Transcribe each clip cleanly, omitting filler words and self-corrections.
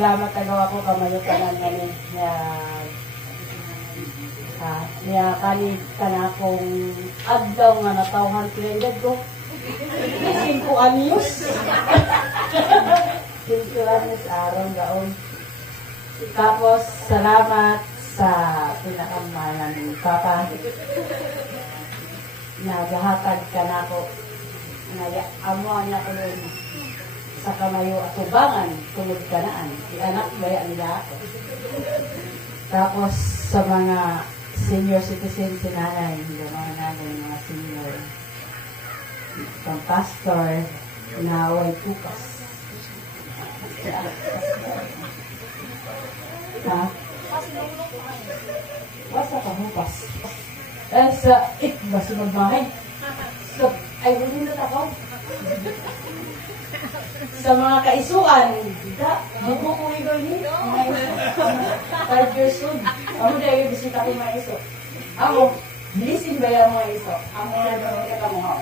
salamat tagawa ko kamayutan namin niya kanig ka na akong adlaw nga natawhan kilendad ko. 5 anyos. 5 anyos araw gaon. Tapos, salamat sa pinakamalan ng Papa. Nagahatag ka na ako. Amuan na ko doon sa kamayo at tubangan, tungod kanaan. Anak baya nila ako. Tapos, sa mga senior citizen, sinanay, mga nanay, mga senior, pang pastor, na way pukas. Ha? Basta ka hupas. Sa basta magbahay. Ay, hindi na takaw. Sa mga kaisuan, buko ko ito ni 5 years old. Ako dahil bisita ko mga iso. Ako, bilisin ba yung mga iso? Ako na naman ka mo ha.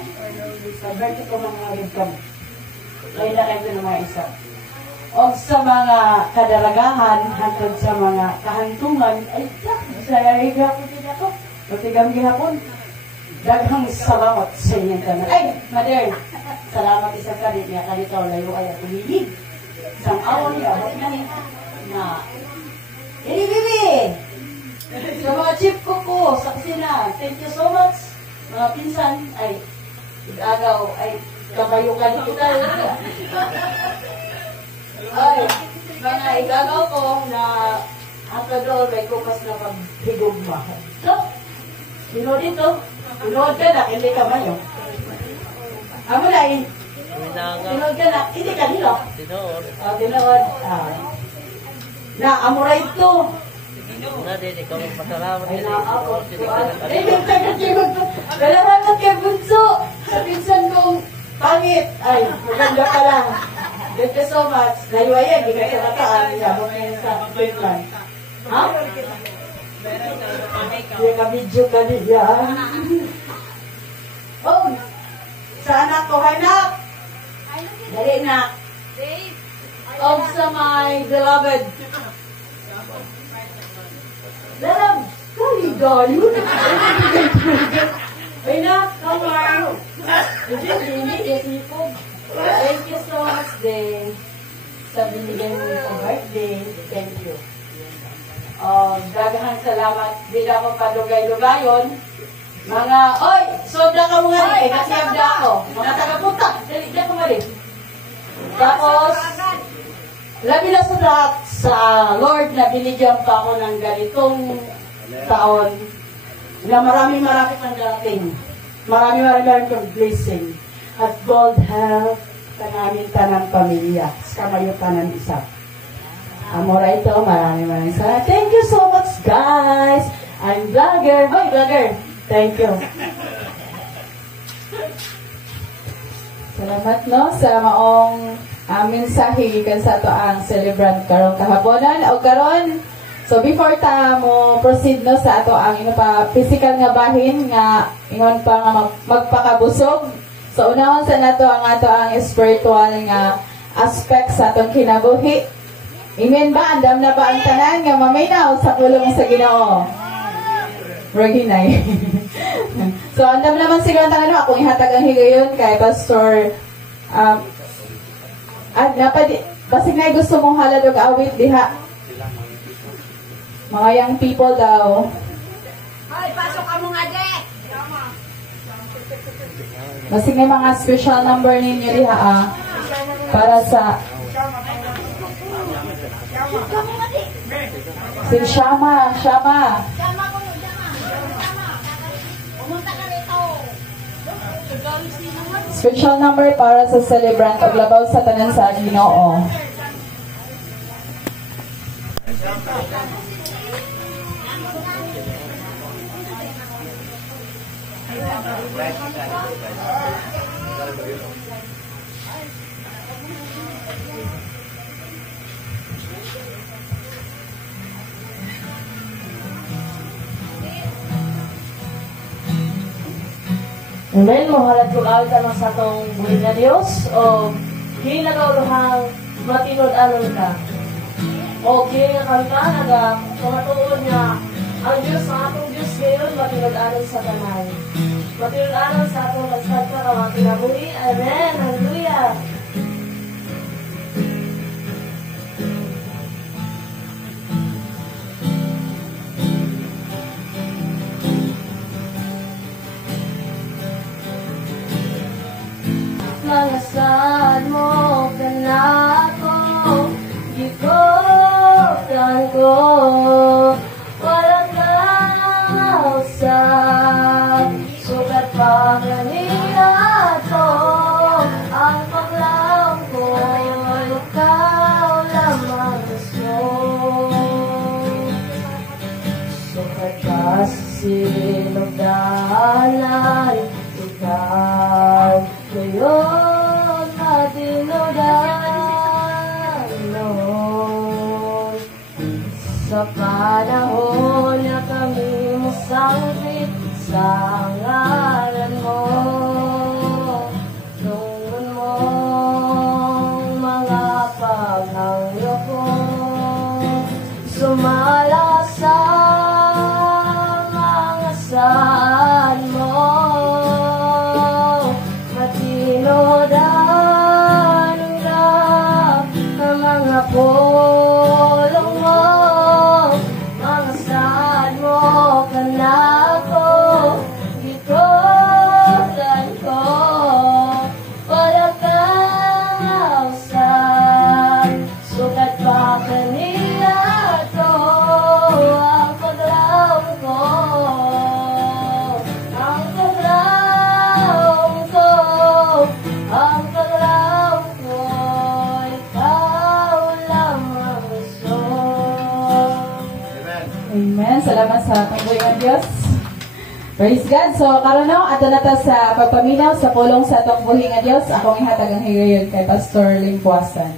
Sa birthday ko mga webcam. Ay na rin ng mga iso. O sa mga kadaragahan, hantod sa mga kahantungan, ay saya higa ko din ako. Patigam gihapon. Daghang salamat sa inyong tanan. Ay, mother, salamat isa ka din niya kalitaw layo ay at umigid. Isang awan niya, abot na na bibi! Sa mga chip ko sa kusina, thank you so much. Mga pinsan, ay, agaw, ay, kabayukan kita. Ay, mga igagaw ko na ang kadol may kupas na paghigugma. So, sino dito? Tinood ka na, hindi ka mayo. Amo na eh. Tinood ka na, hindi ka nilo. Tinood. Tinood. Na, amo ra ito. Na din, ikaw magpasalamat. Ay, na-ako. Ay, nagkakakibat kay Bunso. Sa pinsan kong pangit. Ay, maganda ka lang. Thank you so much. Naiwayan, hindi ka sa nataan. Yabot ngayon sa Queensland. Ha? Hindi ka video ka niya. Oh, sa anak ko, hi nak. Dali nak. Oh, sa my beloved. Dalam, kaligayo. Ay nak, come on. Hindi, thank you so much din sa binigay mo yung birthday. Thank you. Dagahan salamat. Di na ako padugay-dugayon. Mga, oy, soda ka mga rin. Eh, kasi abda ako. Mga taga-punta. Dali ka mga rin. Tapos, labi na sa lahat sa Lord na binigyan pa ako ng ganitong taon na marami pang dating. Marami pang blessing. At God help sa namin tanang pamilya. Sa kamayo tanang isa. Amora ito, maraming salamat. Thank you so much, guys. I'm vlogger. Hoy, vlogger. Thank you. Salamat no sa maong mensahe kan sa ato ang celebrant karong kahaponan o karon. So before ta mo proceed no sa ato ang physical nga bahin nga ingon pa nga magpakabusog. So unahon sa nato ang spiritual nga aspect sa atong kinabuhi. Amen ba? Andam na ba ang tanan nga maminaw sa pulong sa Ginoo? Reginay. So andam naman siguro ang tanan akong ihatag ang higayon kay Pastor basig na gusto mong halad og awit diha. Mga young people daw. Hoy, pasok ka mo nga de. Basig na mga special number ninyo diha para sa si Shama. Pumunta ka rito. Special number para sa celebrant og labaw sa tanan sa Ginoo. Amen. Mahalat kong awit ang sa itong buhay na Diyos o ginagaw luhang matinod alon ka. Okay, kanta naga kumatuon niya. Ang Diyos, ang atong Diyos ngayon, matulog-anon sa tanan. Matulog-anon sa atong lagsad ka ka mga kinabuhi. Amen. Hallelujah. Langasan mo ka na ako, gikotan ko, walang kausap, sugat pa kanina to, ang paglaw ko, ikaw lamang gusto. Sugat pa sa sinugdanan, ikaw ngayon matinudan sa panahon na kami musangkit sa ngalan mo, tungkol mong mga paghangyo ko sumala sa mga saan mo. Tinodan ka ang mga pulong mo, mga saan mo ka na ako, ikotan ko, wala kang ausap, sukat pa kanina to, ang paglaw ko, ang paglaw ko. Ang paglaw ko, ikaw lamang gusto. Amen. Salamat sa pagbuhay ng Diyos. Praise God. So, karon no, ato na ta sa pagpaminaw sa pulong sa atong buhi nga Diyos. Akong ihatag ang higayon kay Pastor Limpuasan.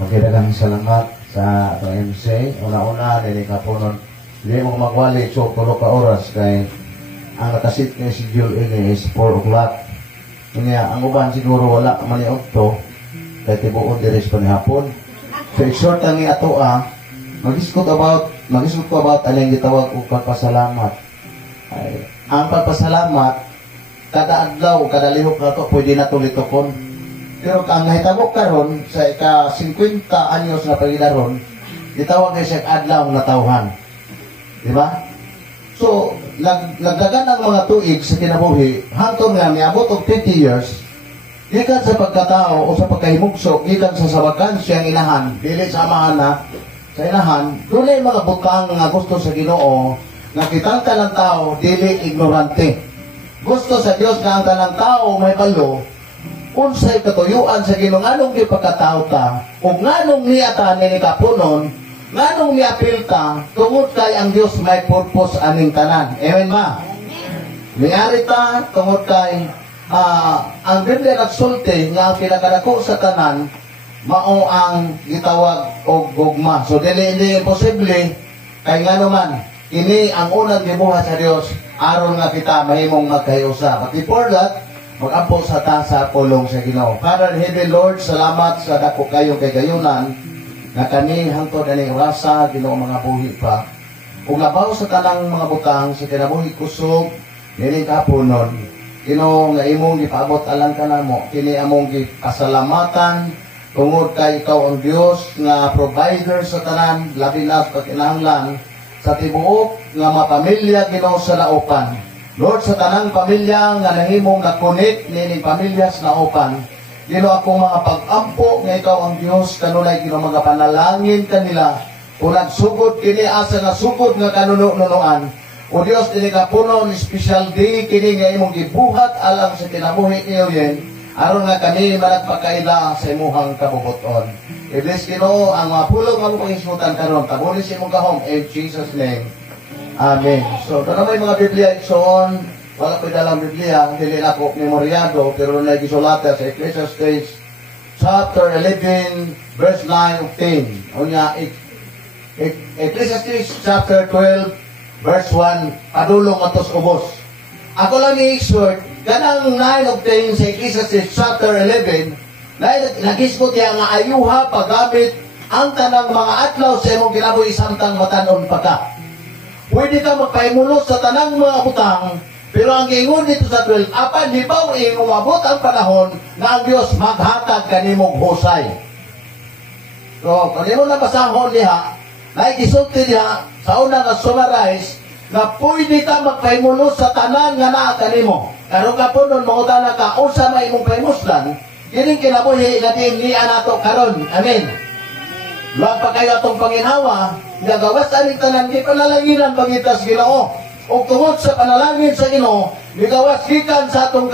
Okay, dagang salamat sa atong MC. Una-una, nili ka po nun. Hindi mo magwali, so, 3 ka oras kay ang nakasit niya si Jul ini is 4 o'clock. Kanya, ang uban siguro wala maniog to, kaya tibuon diris pa ni hapon. So, short ang ato mag-isgot about anong gitawag o pagpasalamat. Ang pagpasalamat, kada adlaw, kada lihok na to, pwede na tulitokon. Pero ang nahitagok karon sa ika-50 anyos na pagilaron, gitawag na siya adlaw na tawhan. Diba? So, nagdagan ng mga tuig sa kinabuhi, hangtod nga niabot og 50 years, gikan sa pagkatao o sa pagkahimugso, gikan sa sabakan siyang inahan, dili samahan na sa inahan, dunay mga butang nga gusto sa Ginoo, nga kitang kanang tao, dili ignorante. Gusto sa Dios nga ang kanang tao may balo, unsay katuyuan sa Ginoo, nganong gipagkatao ta, o nganong niyata ni kapunon, nganong niapil ka, tungod kay ang Diyos may purpose aning tanan. Amen ba? Niyari ta, tungod kay ang Biblia nagsulti nga ang pinakadako sa tanan, mao ang gitawag og gugma. So, dili imposible, kay nga naman, ini ang unang gibuhat sa Diyos, aron nga kita mahimong magkahiusa. But before that, mag-ampo sa ta sa pulong sa Ginoo. Father in heaven, Lord, salamat sa dako kayong kagayunan, na kami hangtod ani rasa Ginoo mga buhi pa. Ug labaw sa tanang mga butang sa kinabuhi kusog nini kapunon. Ginoo nga imong gipaabot alang kanamo, kini among gipasalamatan tungod kay ikaw ang Dios nga provider sa tanan, labi na sa kinahanglan sa tibuok nga mapamilya Ginoo sa laupan. Lord, sa tanang pamilya nga nahimong na-connect nini pamilya sa laupan, Ginoo akong mga pag-ampo nga ikaw ang Diyos, kanunay Ginoo mga panalangin kanila, kung nagsugod kini asa nga sugod nga kanununuan. O Diyos, dili ka puno ni special day kini nga imong gibuhat alang sa kinabuhi niyo yen, aron nga kami managpakaila sa imuhang kabubuton. I-bless Ginoo ang mga pulong nga mong isutan karon, tabunin sa imong gahom, in Jesus' name. Amen. So, ito na may mga Biblia iksoon. Wala ko dalang Biblia, hindi na ako memoryado, pero nag-isolata sa Ecclesiastes chapter 11, verse 9 of 10. O nga, Ecclesiastes chapter 12, verse 1, padulong atos ubos. Ako lang ni exhort, kanang 9 of 10 sa Ecclesiastes chapter 11, Nagisgot niya nga ayuha paggamit ang tanang mga adlaw sa imong kinabuhi samtang matanon pa ka. Pwede ka magpahimulos sa tanang mga utang, pero ang giingon dito sa 12, apan hibaw umabot ang panahon na ang Dios maghatag kanimong husay. So, kanimo na basahon diha, naigisulti diha sa una nga summarize na pwede ka magpahimulos sa tanan nga naa kanimo. Karon ka po nun, mautana ka, unsa may imong pahimuslan, gining kinabuhi nga diinlian nato karon. Amen. Luwag pa kayo atong panginawa, nagawas aning tanan, di panalanginan pangitas Ginoo. O tungod sa panalangin sa Ginoo, nigawas gikan sa atong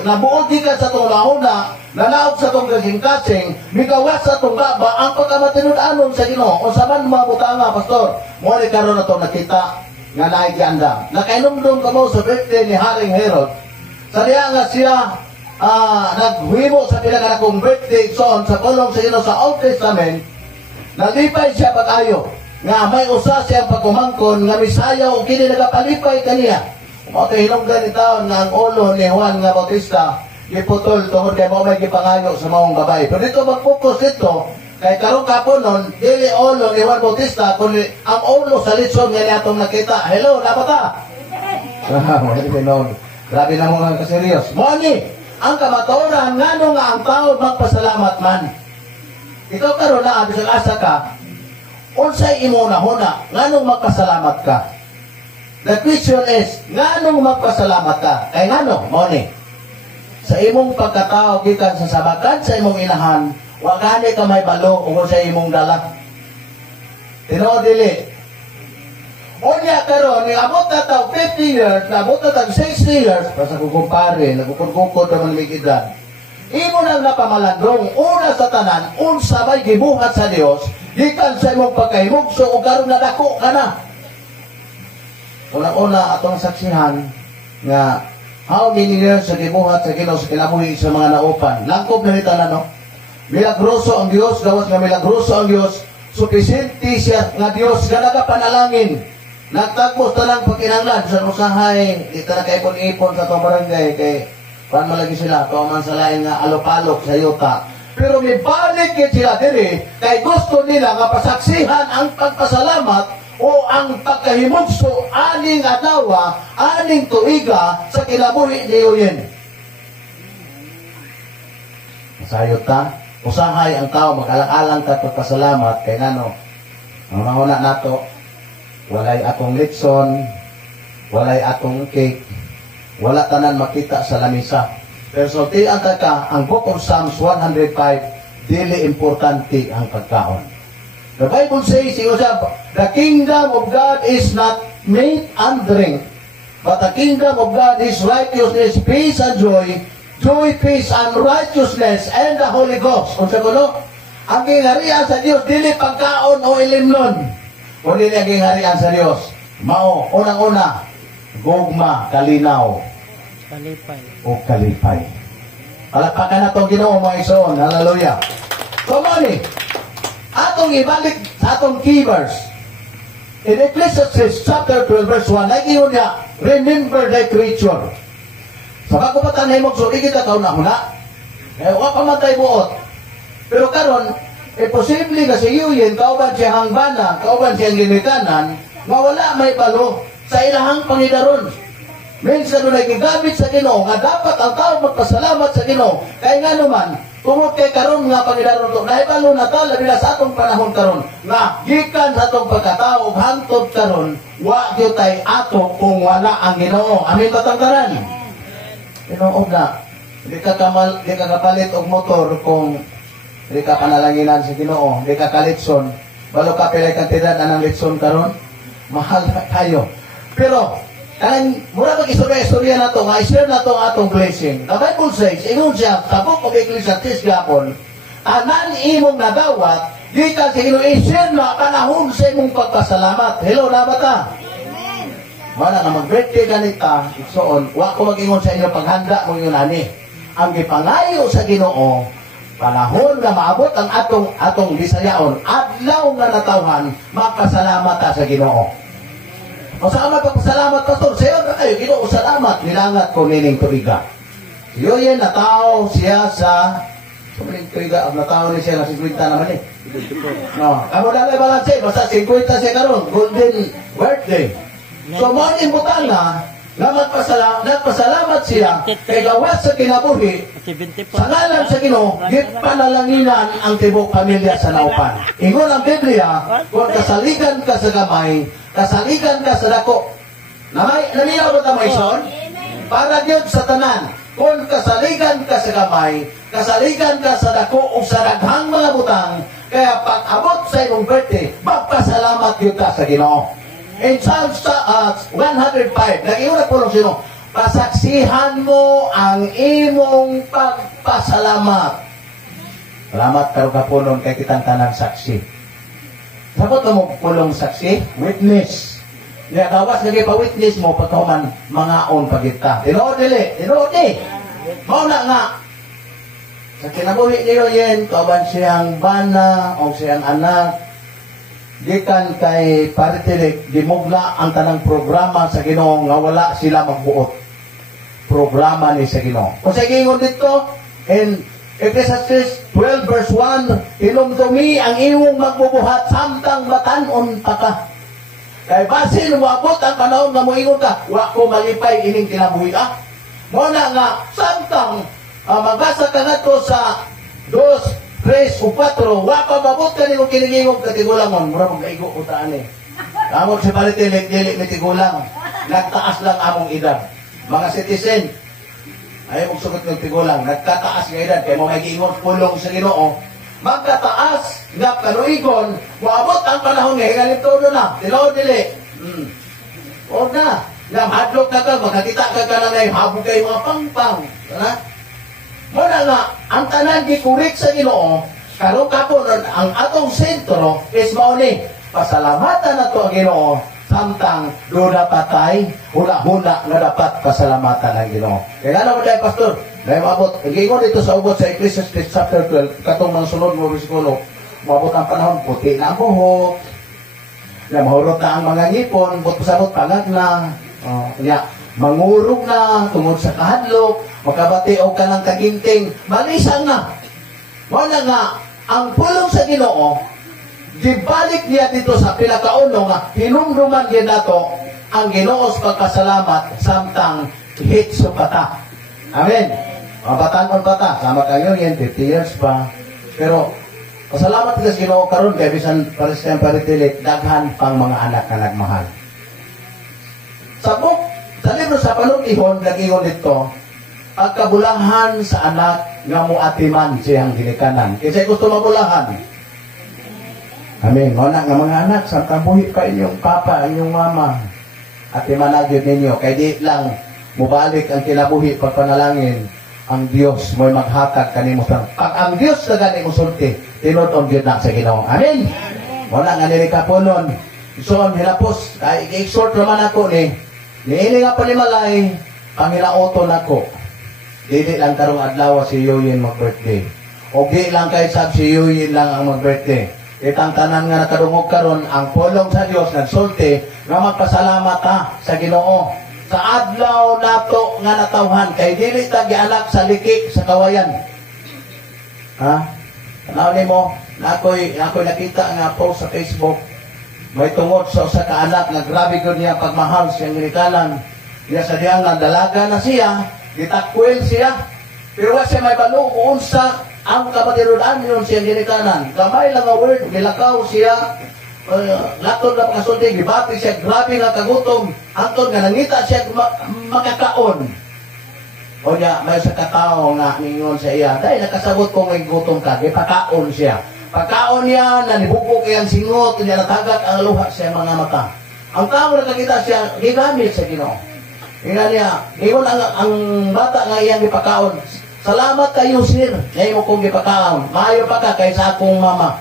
nabuod gikan sa atong lahuna, nanaog sa atong kasing-kasing, nigawas sa atong baba, ang pagkamatinud-anon sa Ginoo. O sa man mga butanga, Pastor, mo ni karon nato nakita nga naigiandam. Nakainumdum ka mo sa birthday ni Haring Herod. Sa diya nga siya naghuhimo sa pinagkanakong birthday son sa pulong sa Ginoo sa Old Testament, nalipay siya pag-ayo nga may usa siyang pagkumangkon nga misayaw kini nagapalipay kaniya. Mao hinungdan ni taon nga ang ulo ni Juan nga Bautista giputol tungod kay mao may gipangayo sa maong babae. Pero dito mag-focus dito kay karong kaponon dili ulo ni Juan Bautista kundi ang ulo sa litson nga atong nakita. Hello, napata? Grabe na mo nga kaseryos. Mao ni ang kamatuoran ngano nga ang tao magpasalamat man. Ikaw karon na bisag asa ka, unsay imo nahuna, nganong magpasalamat ka? The question is, nganong magpasalamat ka? Kay ngano, mo ni. Sa imong pagkatao gikan sa sabakan sa imong inahan, wa gani ka may balo ug sa imong dala. Tinuod dili. Unya karon ni abot na taw 50 years, abot na taw 60 years, para sa kukumpare, nagukod-kukod naman may edad. Imo nang napamalandrong una sa tanan, unsa may gibuhat sa Dios, gikan sa imong pagkahimugso o karon na dako ka na. Una-una atong saksihan nga how many years sa gibuhat sa Ginoo sa kinabuhi sa mga naupan. Langkob na hitanan no. Milagroso ang Dios, gawas nga milagroso ang Dios, supisente siya nga Dios nga nagapanalangin. Nagtagpos tanang pagkinahanglan sa usahay, di ta kay ipon-ipon sa tong barangay kay pan malagi sila, tuaman sa lain nga alopalok sa yuta. Pero may balik sila diri, kay gusto nila nga pasaksihan ang pagpasalamat o ang pagkahimugso aning adlaw, aning tuiga sa kinabuhi ni Uyen. Masayot ta, usahay ang tao, mag-alang-alang ka pagpasalamat, kay nano, ang mahuna nato, walay atong litson, walay atong cake, wala tanan makita sa lamisa. Pero sultian ka, ang Book of Psalms 105, dili importante ang pagkaon. The Bible says, the kingdom of God is not meat and drink, but the kingdom of God is righteousness, peace and joy, peace and righteousness, and the Holy Ghost. Kung sa kuno, ang gingharian sa Diyos, dili pagkaon o ilimnon, o dili ang gingharian sa Diyos. Mao, unang-una, gugma, kalinaw, Kalipay. o kalipay. Palakpakan na itong Ginoo mga ison. Hallelujah. Come on eh. Atong ibalik sa atong key verse. In Ecclesiastes chapter 12 verse 1, nag-iyon niya, remember thy creature. Sa bago pa tanay mo, so kita kauna-una. Huwag pa matay buot. Pero karon, posible nga si Yuyin, kauban siya hangbana, kauban siyang ginikanan, mawala may balo sa ilahang pangidaron. Minsan doon ay gigamit sa Ginoo nga dapat ang tao magpasalamat sa Ginoo. Kaya nga naman, tungod kay karon nga Panginoon to, naibalo na ta labi na sa atong panahon karon nga gikan sa atong pagkatao hangtod karon, wa gyud tay ato kung wala ang Ginoo. Amin patangkaran. Tinuod na, di ka kapalit og motor kung di ka panalanginan sa Ginoo, di ka kalitson. Balo ka pilay kantidad anang litson karon, mahal kayo. Pero kanang mura mag-istorya na ito, nga i-share na ito ang atong blessing. The Bible says, ingon siya, sa Book of Ecclesiastes gapon, tanan imong nagawat, di ka sa Ginoo i-share na panahon sa imong pagpasalamat. Hello, na ba ta? Amen. Wala nga mag-birthday ganita, iksoon, wa ko mag-ingon sa inyo paghanda mo yun ani. Ang gipangayo sa Ginoo, panahon na maabot ang atong Bisayaon, adlaw nga natawhan, magpasalamat ta sa Ginoo. O sa amay pagpasalamat, Pastor, sayo na kayo, Ginoo, salamat, nilangat ko nining tuliga. Yun na tao siya sa Sumaling tuiga, ang nataon ni siya na 50 naman eh. No, amo na lang balance, basta 50 siya karon, golden birthday. So mo ni butang na nagpasalamat siya kay gawas sa kinabuhi sa ngalan sa Ginoo, git panalanginan ang tibok pamilya sa naupan. Ingon ang Biblia, kung kasaligan ka sa gamay, kasaligan ka sa dako. Namiyaw ba ta maison? Para gyud sa tanan, kung kasaligan ka sa gamay, kasaligan ka sa dako o sa daghang mga butang, kaya pag abot sa imong birthday, magpasalamat gyud ka sa Ginoo. In Psalms 105, nag-iuna po lang sino, pasaksihan mo ang imong pagpasalamat. Salamat karon kapunon kay kitang tanang saksi. Sabot mo pulong saksi, witness. Ya gawas lagi pa witness mo pagkahuman mangaon pagita. Tinuod dili. Mao na nga. Sa kinabuhi niyo yen, kauban siyang bana o siyang anak, gikan kay paritilik, gimugna ang tanang programa sa Ginoo nga wala sila magbuot. Programa ni sa Ginoo. Kung sa gingon dito, in Ecclesiastes 12 verse 1, hinumdumi ang imong magbubuhat samtang batanon pa ka. Kay basin moabot ang panahon nga moingon ka, wa ko malipay ining kinabuhi ka. Mo na nga samtang magbasa ka ngadto sa 2 3 o 4, wa pa mabot ka ni mo kinigingog katigulangon. Mura mong kaigo o taan eh. Amog si Palitilik, dili may tigulang. Nagtaas lang among edad. Mga citizen, ayaw mong sugot ng tigulang. Nagtataas ng edad. Kaya mo may giingon pulong sa Ginoo. Magkataas, nga kanuigon, muabot ang panahon nga, hingalip todo na. Tilaw dili. O na. Nga hadlok na ka, magkakita ka ka na ngayon, habog kayo mga pangpang. Muna nga, ang tanan gikurik sa Ginoo, karon kaponon ang atong sentro is mauni. Pasalamatan nato ang Ginoo samtang do dapat tay hula-hula nga dapat pasalamatan ang Ginoo. Kaya ano dai pastor, dai maabot gingon dito sa ubod sa Ecclesiastes chapter 12, katong mga sunod mo bersikulo, maabot ang panahon puti na ang buhok. Na mahurot na ang mga ngipon, but pasabot pangag na. Mangurog na tungod sa kahadlok, makabati o ka ng kaginting, malisang na. Wala nga, ang pulong sa Ginoo, gibalik niya dito sa pinakauno nga, hinumduman niya nato ang Ginoo sa pagkasalamat samtang hit sa pata. Amen. Mga batanon pata, sama kayo yan, 50 years pa. Pero, pasalamat ka sa Ginoo karon kay bisan pares tayong paritilik, daghan pang mga anak na nagmahal. Sa libro sa Panulihon, nag-ingon dito, pagkabulahan sa anak nga muatiman siyang ginikanan. Kasi gusto mabulahan. Amen. Nga mga anak, sa tabuhi ka inyong papa, inyong mama. Atiman na yun ninyo. Kaya di lang mubalik ang kinabuhi pagpanalangin, ang Diyos mo'y maghatag kanimo sa. Pag ang Diyos na gani mo sulti, tinutong yun na sa Ginoo. Amen. Nga nirikaponon. So, hilapos, i-exhort naman ako ni, niili nga panimalay, ang hinaoton ako. Dili lang karong adlaw si Yoyin mag-birthday. O di lang kay sab si Yoyin lang ang mag-birthday. Itang tanan nga nakadungog karon ang pulong sa Dios nagsulti nga magpasalamat ta sa Ginoo. Sa adlaw nato nga natawhan kay dili ta gianak sa liki sa kawayan. Ha? Tanaw nimo, nakoy nakita nga post sa Facebook. May tungod sa usa ka anak nga grabe gud niya pagmahal sa ginikanan. Diya sa diyang nga dalaga na siya, gitakwil siya. Pero wa siya may balo kung unsa ang kapatirudan yun siya ginikanan. Gamay lang nga word, gilakaw siya. Latod na pagkasulti, gibati siya, grabe nga kagutom. Antod nga nangita siya makakaon. O niya, may sa katao nga ningon sa iya. Dahil nakasabot ko may gutom ka, gipakaon siya. Pagkaon niya, nanibukok iyang singot, niya natagak ang luha sa mga mata. Ang tao nakakita siya, gigamit sa Ginoo. Ina niya, ingon ang bata nga iyang gipakaon. Salamat kayo, sir. Ngayon mo kong gipakaon. Maayo pa ka kaysa akong mama.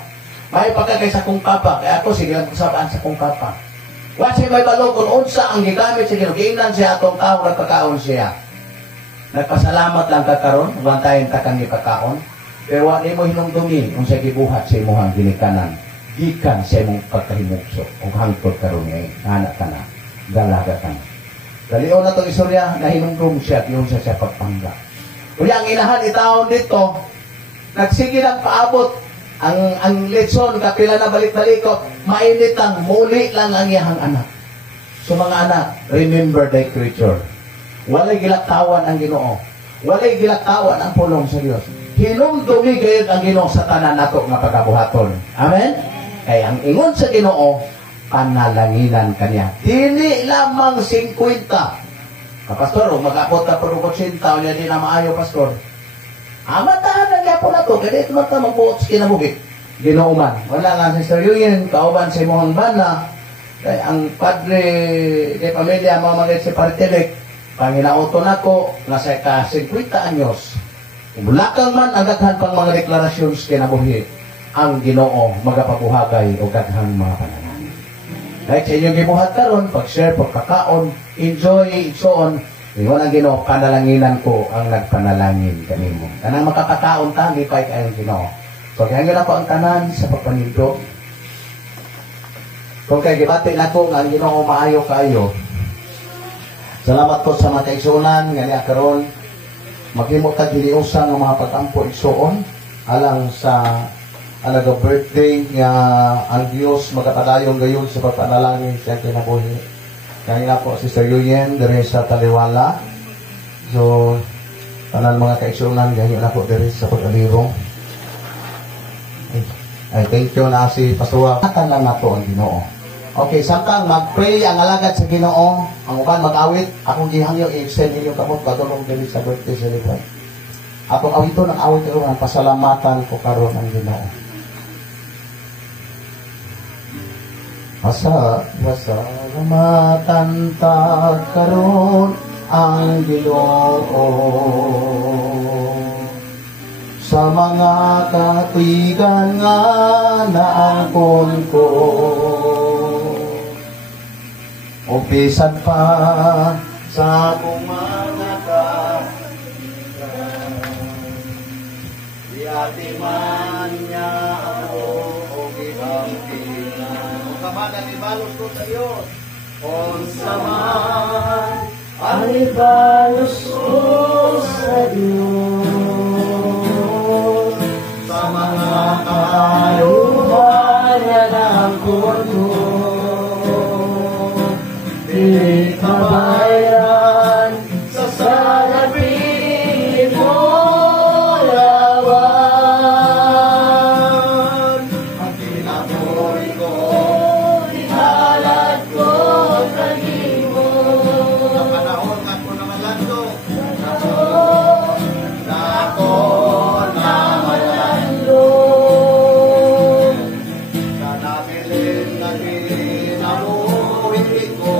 Maayo pa ka kaysa akong papa. Kaya ako, sige lang kusapaan sa akong papa. Wasi may balo kung unsa ang gigamit sa Ginoo. Giingnan siya atong tao nagpakaon siya. Nagpasalamat lang ka karon, bantayan ta kang gipakaon. Pero wala mo hinumdumi kung sa gibuhat sa imong ginikanan. Gikan sa imong pagkahimugso. Kung hangtod karon ngay, anak ka na, dalaga ka na. Dalion na itong istorya na hinumdum siya at yun siya pagpangga. Kaya ang inahan itaon dito, Nagsige lang paabot ang lesson, kapila na balik-balik ko, mainit lang, muli lang ang iyahang anak. So mga anak, remember thy creature. Walay gilaktawan ang Ginoo. Walay gilaktawan ang pulong sa Dios. Hinumdumi gayud ang Ginoo sa tanan nato nga pagkabuhaton. Amen? Kaya ang ingon sa Ginoo, panalanginan kaniya. Dili lamang 50. Pastor, mag-abot na po 80, unya di na maayo, Pastor. Amatahan na niya po na to, kaya ito man ka magbuot sa kinabuhi. Ginoo man. Wala nga si Sir Yuyin, kauban sa imong bana, kaya ang padre de pamilya, mga mga si Partelek, panginauto na ko, nasa ka 50 anyos. Bulakang man, ang daghan pang mga deklarasyon sa kinabuhi, ang Ginoo magapabuhagay o daghang mga panalangin. Dahil sa inyong gibuhat karon, pag-share, pagkakaon, enjoy, so on, ingon ang Ginoo, panalanginan ko ang nagpanalangin kanimo. Kanang makakakaon ta, gipay kayong Ginoo. So, kaya ako ang tanan sa pagpanindot. Kung kaya gibati na ko, ang Ginoo maayo kayo. Salamat ko sa mga kaigsunan, nga niya karon, maghimot ka diliusan ng mga pagkampo igsuon, alang sa alaga birthday nga ang Diyos magkapadayon gayon sa pagpanalangin sa kinabuhi. Kaya po si Sir Yuyen dari sa Taliwala. So, tanan mga kaigsunan, ganyan na po dari sa pag-alirong. Ay, thank you na si Pastor. Katan lang na po ang Ginoo. Okay, samtang mag-pray ang alagad sa Ginoo, ang uban mag-awit, akong gihangyo i-extend ninyo kamot badulong dili sa birthday celebrate. Atong awito ng awit ko ang pasalamatan ko karon ang Ginoo. Pasalamatan ta karon ang Ginoo sa mga katigan nga naangkon ko. Upisan pa sa akong mga katigan, di ati man niya ako o gihampilan. O kamagan ibalos ko sa Diyos, unsa man ang ibalos ko sa Diyos, sa mga kaayuhan na naangkon ko. Di kabayan sa sarapin mo lawan. Ang tinaboy ko, ihalat ko sa limo. Ang panahon nga ko na malando, panahon na ako na malando. Kanabilin na ginabuhin ko.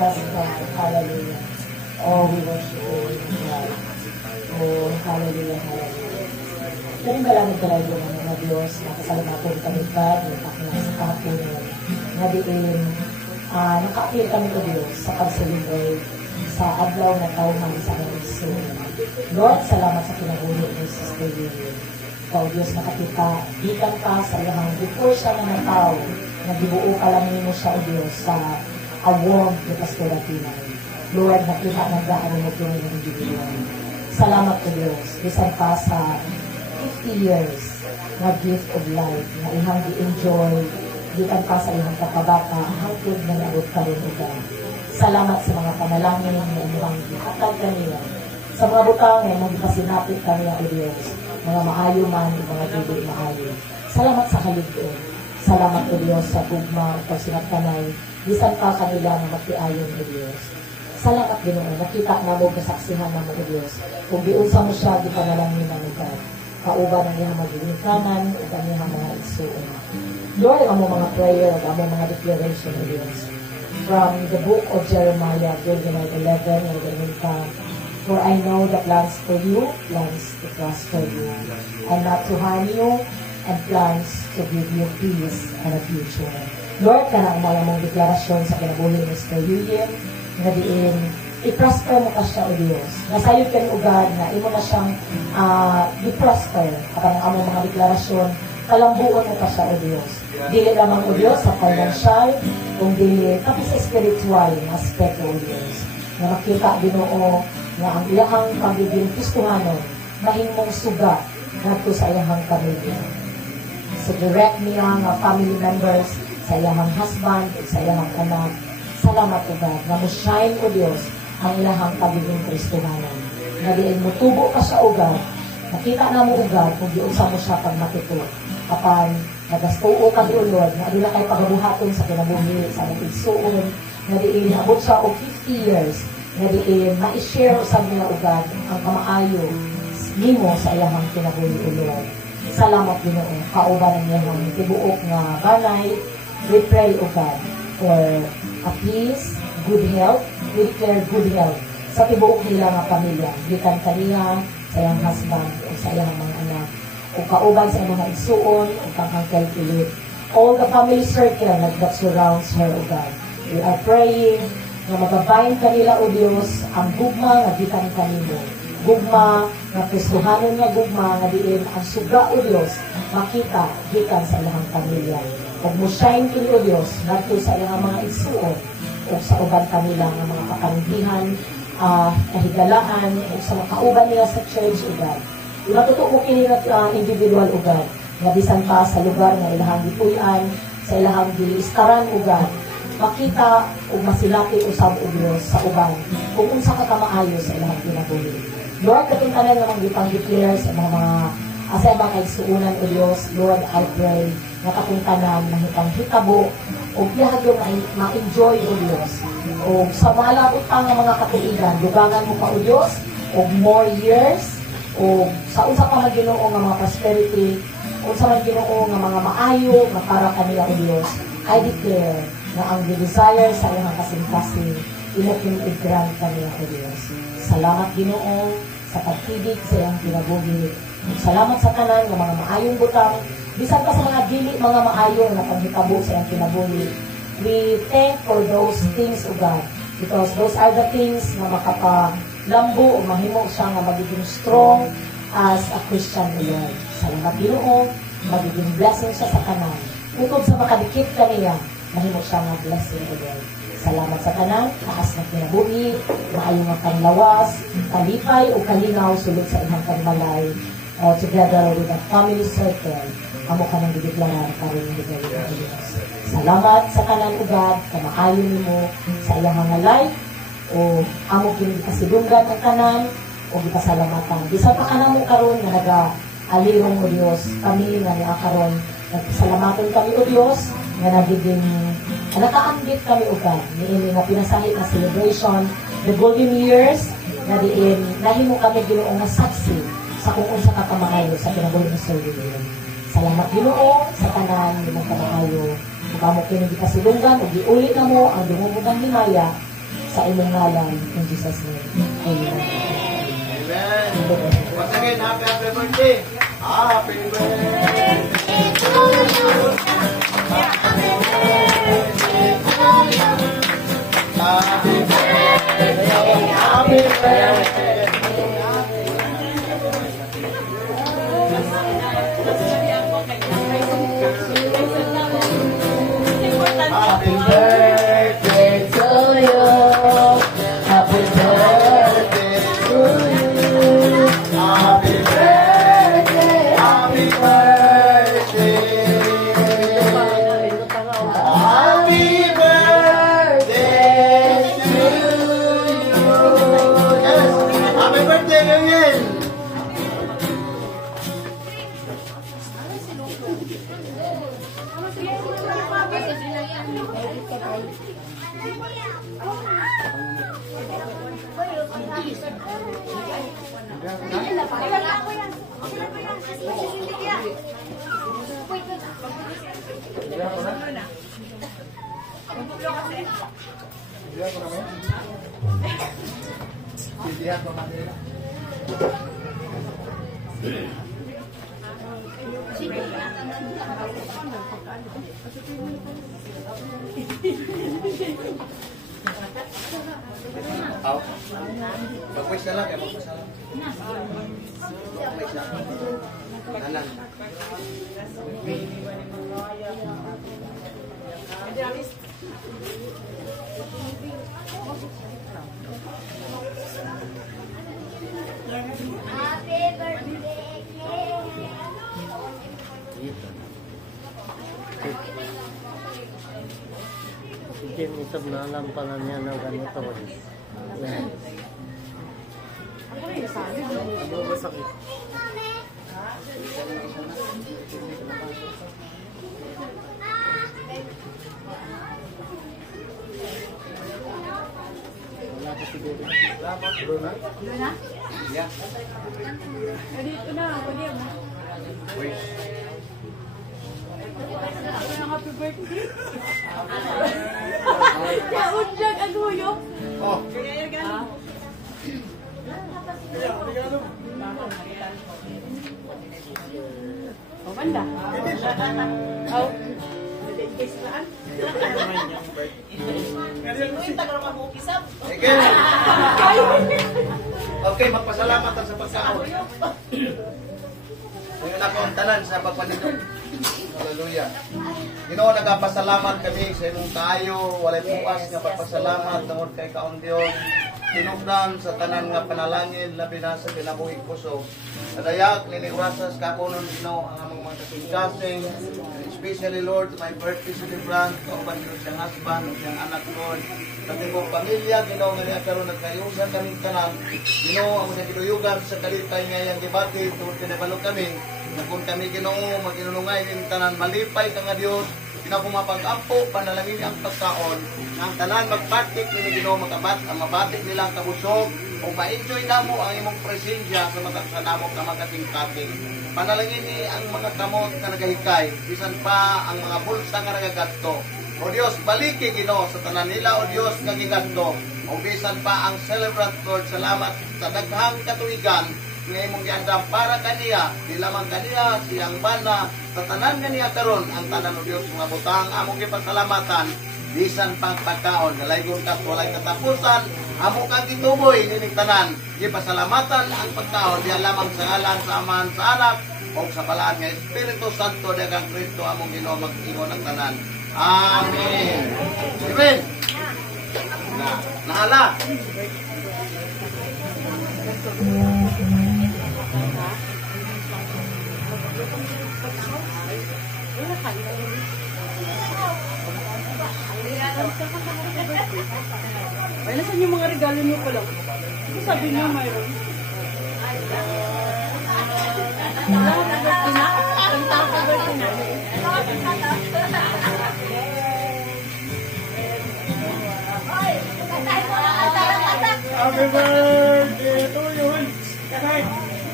Yes, God. Hallelujah. Oh, we worship you, God. Oh, hallelujah, hallelujah. Kaling malamig talaga ng mga Diyos, nakasalamatan kami pa, yung takna sa kapo na diin, naka-appeal kami ko Diyos sa pag-celebrate sa adlaw na tauhan sa aming soul. Lord, salamat sa kinabuhi ni Sister Lily. Ikaw, Diyos, nakakita, ikan ka sa iyang before siya na ng tao, nagibuo ka lang mo siya, O Diyos, sa award ni Pastor Atina. Lord, nakita ng daan mo ito ng individual. Salamat, O Diyos, bisan pa sa 50 years na gift of life, na ihang di-enjoy, gikan pa sa ihang kapabata, hangtod na naabot ka rin ito. Salamat sa mga panalangin na inyong gihatag kanila. Sa mga butang na inyong ikasinapit kanila, O Diyos, mga maayo man, mga dili maayo. Salamat sa kaligdoon. Salamat, O Diyos, sa gugma, pagsinagtanay, bisan pa kanila na matiayon, O Diyos. Salamat din mo, nakita na mo, kasaksihan na mo, O Diyos. Kung giunsa mo siya, di pa nalang ninanugad. Kauban ang iyang magiging kanan, o ang iyang mga isuon. Lord, ang mga prayer, ang mga declaration, O Diyos. From the book of Jeremiah, 29:11, and the for I know the plans for you, plans to prosper you, and not to harm you, and plans to give you peace and a future. Lord, kanang mga mong deklarasyon sa kinabuhi ni Mr. William, na diin, i-prosper mo ka siya, O Diyos. Nasayod ka ni Ugad na imo na siyang i-prosper. Kapag ang mga deklarasyon, kalambuon mo ka siya, O Diyos. Dili lamang, O Diyos, sa financial, kung dili, tapos sa spiritual aspect, O Diyos. Na makita, Ginoo, na ang iyahang pagiging Kristohanon, mahimong suga nato sa iyahang pamilya. So direct niya nga family members, sa iyahang husband, sa iyahang anak. Salamat, O God, na mo-shine, O Diyos, ang iyahang pagiging Kristohanon. Na diin mo tubo ka sa O God, nakita na mo, O God, kung diunsa mo siya pag matito. Kapag nagastuo ka, O Lord, na adila kay pagabuhaton sa kinabuhi, sa nagigsuon, na diin abot siya o 50 years, na diin ma-share sa nila, O God, ang kamaayo nimo sa iyahang kinabuhi, O Lord. Salamat, Ginoo, kauban ang iyahang tibuok nga balay. We pray, O God, for a peace, good health. We declare good health sa tibuok nila nga pamilya. Gikan kaniya, sa iyang husband, o sa iyang mga anak, o kauban sa iyang mga igsuon, o kang Uncle Philip. All the family circle that surrounds her, O God. We are praying na magabayin kanila, O Diyos, ang gugma nga gikan kanimo. Gugma na Kristohanon nga gugma nga diin ang suga, O Diyos, makita gikan sa ilang pamilya. Kung mo shine kini, O Diyos, nato sa ilang mga igsuon, o sa uban kanila nga mga kapangihan, kahigalaan, o sa makauban nila sa church, O God. Matutuo kini nga individual, O God, nga bisan pa sa lugar nga ilahang gipuy-an, sa ilahang giistaran, O God, makita o masilati usab, O Diyos, sa uban, kung unsa ka kamaayo sa ilahang kinabuhi. Lord, katuntanan nga mga gipang-declare sa mga asa ba kay suunan, O Diyos. Lord, I pray na katuntanan na hitang-hitabo o biyahagyo ma-enjoy, O Diyos. O sa malabot pa nga mga katuigan, dugangan mo pa, O Diyos, o more years, o sa unsa pa man Ginoo nga mga prosperity, o sa man Ginoo nga mga maayo nga para kanila, O Diyos. I declare na ang desire sa iyang kasing-kasing imo kini-grant kanila, O Diyos. Salamat, Ginoo, sa pagtibig sa iyang kinabuhi. Salamat sa tanan ng mga maayong butang, bisan pa sa mga dili, mga maayong na paghitabo sa iyang kinabuhi. We thank for those things, O God, because those are the things na makapalambo o mahimo siya nga magiging strong as a Christian, O Lord. Salamat, Ginoo, magiging blessing siya sa tanan. Ukod sa makadikit kaniya, mahimo siya nga blessing, O Lord. Salamat sa tanan, taas na kinabuhi, maayong ang kanlawas, kalipay o kalinaw sulod sa ihang kanbalay, together with the family circle, amo ka nang dideklara karon ng Diyos. Salamat sa tanan, O God, kamaayo nimo sa iyang life, o amo kini kasidunggan ang tanan, o gipasalamatan. Bisan pa ka na mo karon nga nag-alirong o Dios, kami nga niya karon nagpasalamatan kami o Dios nga nagiging nakaambit kami o God niini nga pinasahit na celebration the golden years na diin nahimo kami Ginoo nga saksi sa kung unsa ka kamaayo sa kinabuhi sa Ginoo. Salamat Ginoo sa tanan nimong kamaayo. Kamo kini gikasilungan ug giulit na mo ang dumugang himaya sa imong ngalan in Jesus name. Amen. Amen. Once again, happy birthday. Happy birthday to you. Happy birthday to you. Happy birthday. Happy birthday. Happy birthday to you. Happy birthday to you. Happy birthday. Happy birthday. Happy birthday to you. Yes. Happy birthday again. Mag-wish na lang, mag-wish na lang. Mag-wish na. Nalang. Happy birthday. Hindi mo isab na alam pala niya ng ganito. Yan. Ano ba sakit? Wala ko siguro. Wala na? Yeah. Dito na, pwede mo. Wish. Happy birthday. Yaon dyan, ano yun? Oh. Oh, banda. Oh. Sige. Okay, magpasalamat sa pagkaon. Ngayon ako ang tanan sa pagpanindog. Hallelujah. Ginoo, nagapasalamat kami sa imong kaayo, walay bukas nga pagpasalamat tungod kay kaon Dios. Tinubdan sa tanan nga panalangin labi na sa kinabuhing puso. Nadayag niliwasas kaponon Ginoo ang among mga kasing-kasing, especially Lord, my birthday celebrant, kauban ko siyang husband, siyang anak Lord. Pati mo pamilya, Ginoo nga niya karon nagkayusan kaming tanan. Ginoo, ang mga kinuyugan sa kalitay ngayang debate tungod kinabalo kami. Na kung kami Ginoo maginunungay ning tanan malipay ka nga Dios, pinapumapag-ampo panalangin ang pagkaon ang tanan magpatik ni Ginoo ang mabatik nila ang kabusog o ma-enjoy namo ang imong presensya sa matag sa namo ka magating-kating. Panalangin ni ang mga kamot nga nagahikay, bisan pa ang mga bulsa nga nagagadto. O Dios, baliki Ginoo sa tanan nila o Dios nga gigadto. O bisan pa ang celebrant Lord, salamat sa daghang katuigan nga imong giandam para kaniya, di lamang kaniya siyang bana sa tanan kaniya karon ang tanan o Dios mga butang among gipasalamatan bisan pang pagkaon nalaygon ka walay katapusan amo kang gituboy nining tanan gipasalamatan ang pagkaon diya lamang sa ngalan sa Amahan sa Anak o sa balaan nga Espiritu Santo daghang Kristo among Ginoo mag-ingon ang tanan. Amen. Amen. Nahala. Ay, nasan yung mga regalo niyo pala? Ano sabi niyo mayroon? Happy birthday to you. Happy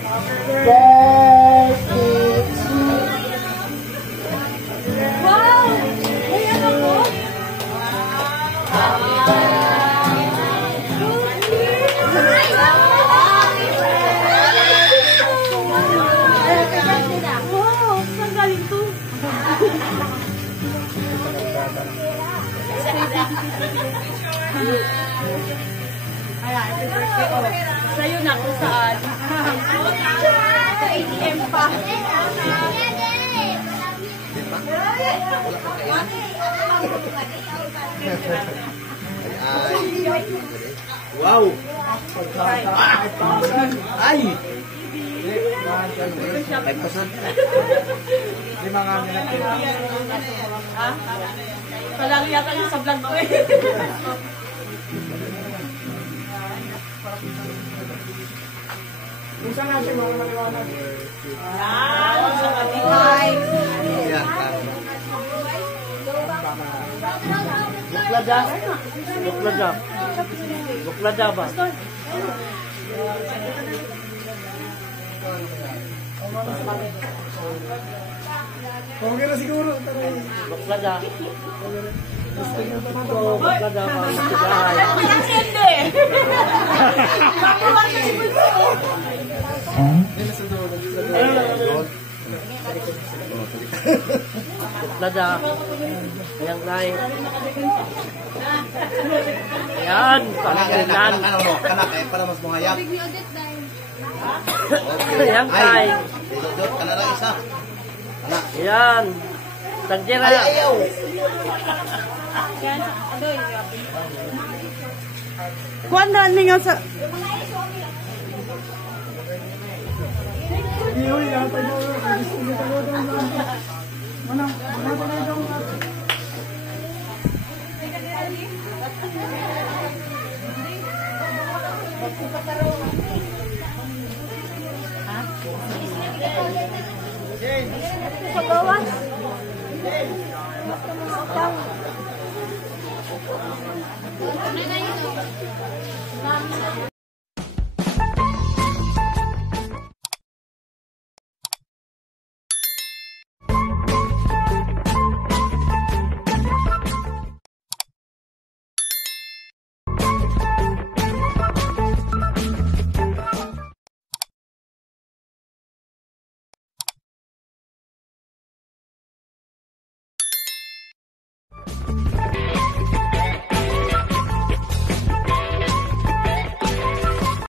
birthday. Birthday to Wow! Ayan ako. Wow! Saan galing to? Sa'yo na kung saan. Sa ATM pa. Wow! Ay! 5%. Lima nga nila. Palagi yata yung sa vlog ko eh. Isa nga siya mga maliwanag. Sa matibay. Buklada. Buklada. Buklada ba? Okay na siguro. Buklada. Buklada ba? Buklada. Hindi. Makuha ka si Bunso. Buklada. Yang lain. Yan. Pangasinan. Ano mo? Kanak eh, para mas mahayap. Yang lain. Dudot ka na lang isa. Anak. Yan. Tangjira. Ayaw. Kuan na ninyo sa... Iyoy, yata daw. Gusto niya talaga daw. Manang, manang Sa bawas.